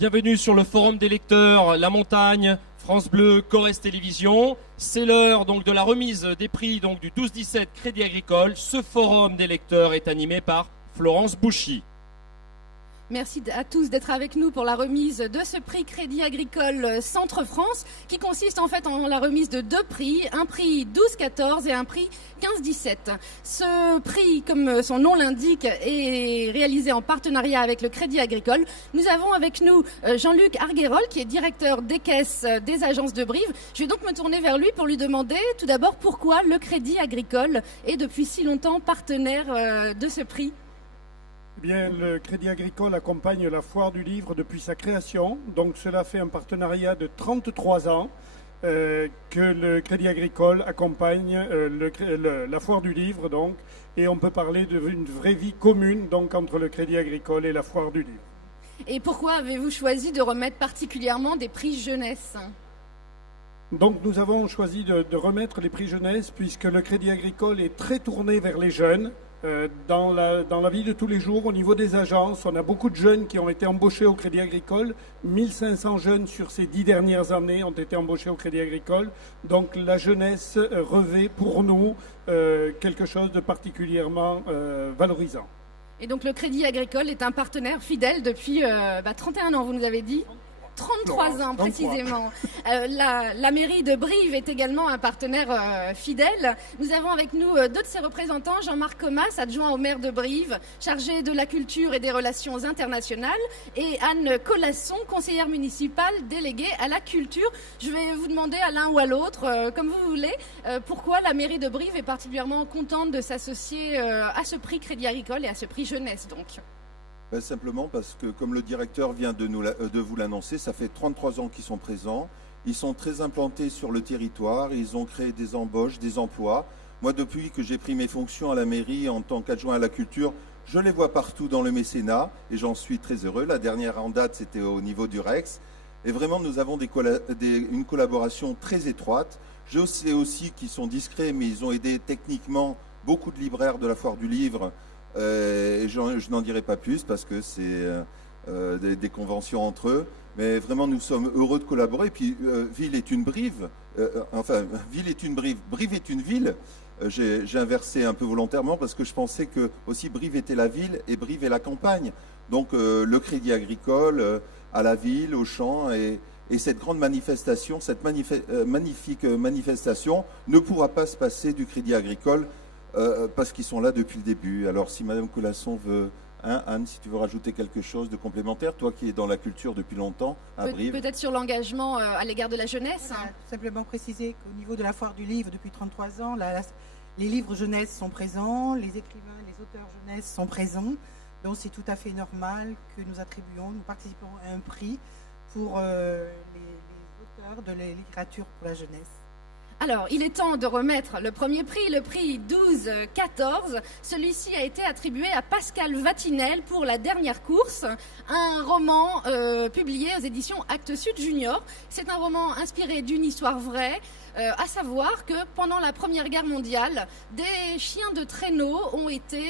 Bienvenue sur le forum des lecteurs La Montagne, France Bleu, Corrèze Télévision. C'est l'heure donc de la remise des prix donc du 12-17 Crédit Agricole. Ce forum des lecteurs est animé par Florence Bouchy. Merci à tous d'être avec nous pour la remise de ce prix Crédit Agricole Centre-France qui consiste en fait en la remise de deux prix, un prix 12-14 et un prix 15-17. Ce prix, comme son nom l'indique, est réalisé en partenariat avec le Crédit Agricole. Nous avons avec nous Jean-Luc Arguerol qui est directeur des caisses des agences de Brive. Je vais donc me tourner vers lui pour lui demander tout d'abord pourquoi le Crédit Agricole est depuis si longtemps partenaire de ce prix. Eh bien, le Crédit Agricole accompagne la Foire du Livre depuis sa création. Donc cela fait un partenariat de 33 ans que le Crédit Agricole accompagne la Foire du Livre. Donc, et on peut parler d'une vraie vie commune donc, entre le Crédit Agricole et la Foire du Livre. Et pourquoi avez-vous choisi de remettre particulièrement des prix jeunesse ? Donc nous avons choisi de remettre les prix jeunesse puisque le Crédit Agricole est très tourné vers les jeunes. Dans la vie de tous les jours, au niveau des agences, on a beaucoup de jeunes qui ont été embauchés au Crédit Agricole. 1500 jeunes sur ces 10 dernières années ont été embauchés au Crédit Agricole. Donc la jeunesse revêt pour nous quelque chose de particulièrement valorisant. Et donc le Crédit Agricole est un partenaire fidèle depuis 31 ans, vous nous avez dit ? 33 ans précisément. La mairie de Brive est également un partenaire fidèle. Nous avons avec nous deux de ses représentants, Jean-Marc Comas, adjoint au maire de Brive, chargé de la culture et des relations internationales, et Anne Colasson, conseillère municipale déléguée à la culture. Je vais vous demander à l'un ou à l'autre, comme vous voulez, pourquoi la mairie de Brive est particulièrement contente de s'associer à ce prix Crédit Agricole et à ce prix jeunesse donc. Simplement parce que, comme le directeur vient de vous l'annoncer, ça fait 33 ans qu'ils sont présents. Ils sont très implantés sur le territoire. Ils ont créé des embauches, des emplois. Moi, depuis que j'ai pris mes fonctions à la mairie en tant qu'adjoint à la culture, je les vois partout dans le mécénat et j'en suis très heureux. La dernière en date, c'était au niveau du Rex. Et vraiment, nous avons une collaboration très étroite. Je sais aussi qu'ils sont discrets, mais ils ont aidé techniquement beaucoup de libraires de la Foire du Livre. Je n'en dirai pas plus parce que c'est des conventions entre eux, mais vraiment nous sommes heureux de collaborer. Et puis ville est une Brive, ville est une Brive, Brive est une ville. J'ai inversé un peu volontairement parce que je pensais que aussi Brive était la ville et Brive est la campagne. Donc le Crédit Agricole à la ville, au champ et cette grande manifestation, cette magnifique manifestation ne pourra pas se passer du Crédit Agricole. Parce qu'ils sont là depuis le début. Alors si Madame Colasson veut, Anne, si tu veux rajouter quelque chose de complémentaire, toi qui es dans la culture depuis longtemps à Brive. Peut-être sur l'engagement à l'égard de la jeunesse. Voilà, simplement préciser qu'au niveau de la Foire du Livre, depuis 33 ans, les livres jeunesse sont présents, les écrivains, les auteurs jeunesse sont présents. Donc c'est tout à fait normal que nous participons à un prix pour les auteurs de la littérature pour la jeunesse. Alors, il est temps de remettre le premier prix, le prix 12-14. Celui-ci a été attribué à Pascal Vatinel pour La Dernière Course, un roman publié aux éditions Actes Sud Junior. C'est un roman inspiré d'une histoire vraie, à savoir que pendant la Première Guerre mondiale, des chiens de traîneau ont été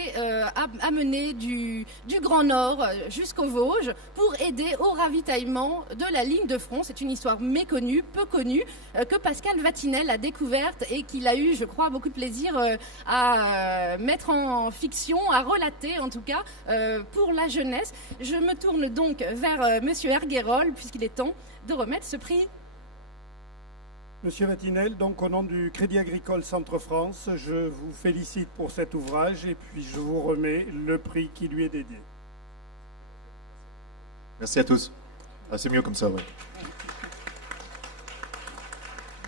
amenés du Grand Nord jusqu'aux Vosges pour aider au ravitaillement de la ligne de front. C'est une histoire méconnue, peu connue, que Pascal Vatinel a découverte et qu'il a eu, je crois, beaucoup de plaisir à mettre en fiction, à relater en tout cas pour la jeunesse. Je me tourne donc vers Monsieur Arguerol puisqu'il est temps de remettre ce prix. Monsieur Vatinel, donc au nom du Crédit Agricole Centre-France, je vous félicite pour cet ouvrage et puis je vous remets le prix qui lui est dédié. Merci à tous. Ah, c'est mieux comme ça, oui.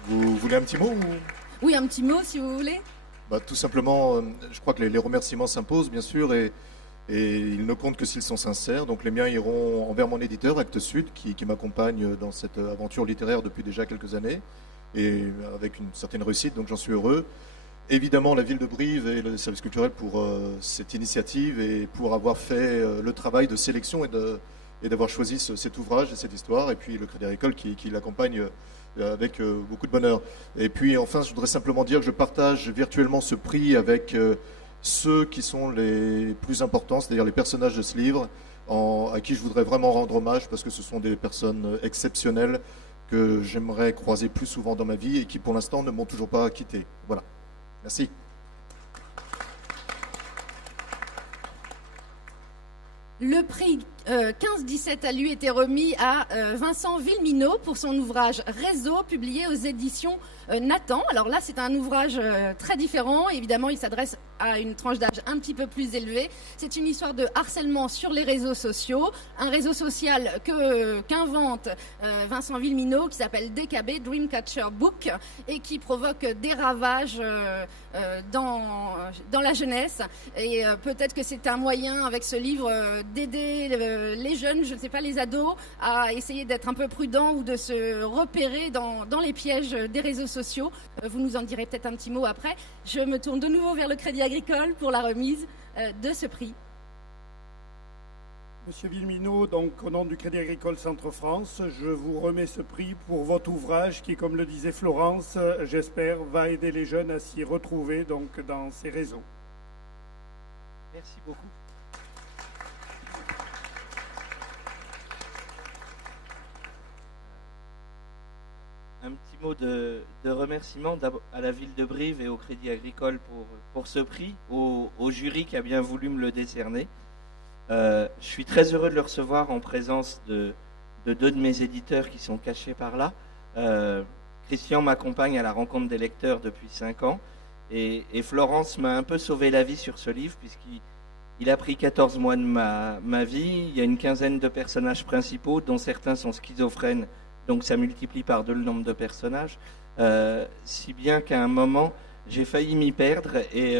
Vous voulez un petit mot ou... Oui, un petit mot si vous voulez. Tout simplement, je crois que les remerciements s'imposent, bien sûr, et ils ne comptent que s'ils sont sincères. Donc les miens iront envers mon éditeur, Actes Sud, qui m'accompagne dans cette aventure littéraire depuis déjà quelques années, et avec une certaine réussite, donc j'en suis heureux. Évidemment, la ville de Brive et le service culturel pour cette initiative et pour avoir fait le travail de sélection et d'avoir choisi cet ouvrage et cette histoire, et puis le Crédit Agricole qui l'accompagne avec beaucoup de bonheur. Et puis enfin, je voudrais simplement dire que je partage virtuellement ce prix avec ceux qui sont les plus importants, c'est-à-dire les personnages de ce livre, à qui je voudrais vraiment rendre hommage parce que ce sont des personnes exceptionnelles que j'aimerais croiser plus souvent dans ma vie et qui pour l'instant ne m'ont toujours pas quitté. Voilà. Merci. Le prix 15-17 a lui été remis à Vincent Villeminot pour son ouvrage Réseau, publié aux éditions Nathan. Alors là, c'est un ouvrage très différent. Évidemment, il s'adresse à une tranche d'âge un petit peu plus élevée. C'est une histoire de harcèlement sur les réseaux sociaux. Un réseau social qu'invente Vincent Villeminot qui s'appelle DKB, Dreamcatcher Book, et qui provoque des ravages dans la jeunesse. Et peut-être que c'est un moyen, avec ce livre, d'aider les jeunes, je ne sais pas, les ados, à essayer d'être un peu prudents ou de se repérer dans les pièges des réseaux sociaux. Vous nous en direz peut-être un petit mot après. Je me tourne de nouveau vers le Crédit Agricole pour la remise de ce prix. Monsieur Villeminot, donc au nom du Crédit Agricole Centre-France, je vous remets ce prix pour votre ouvrage qui, comme le disait Florence, j'espère, va aider les jeunes à s'y retrouver donc dans ces réseaux. Merci beaucoup. Un petit mot de remerciement à la ville de Brive et au Crédit Agricole pour ce prix, au jury qui a bien voulu me le décerner. Je suis très heureux de le recevoir en présence de deux de mes éditeurs qui sont cachés par là. Christian m'accompagne à la rencontre des lecteurs depuis 5 ans et Florence m'a un peu sauvé la vie sur ce livre puisqu'il a pris 14 mois de ma vie. Il y a une quinzaine de personnages principaux dont certains sont schizophrènes, donc ça multiplie par 2 le nombre de personnages, si bien qu'à un moment j'ai failli m'y perdre et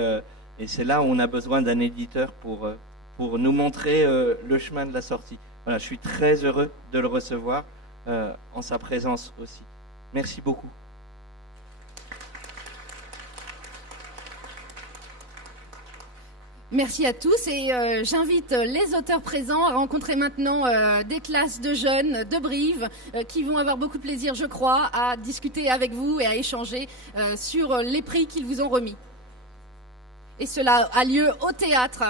c'est là où on a besoin d'un éditeur pour nous montrer le chemin de la sortie. Voilà, je suis très heureux de le recevoir en sa présence aussi. Merci beaucoup. Merci à tous et j'invite les auteurs présents à rencontrer maintenant des classes de jeunes de Brive qui vont avoir beaucoup de plaisir, je crois, à discuter avec vous et à échanger sur les prix qu'ils vous ont remis. Et cela a lieu au théâtre.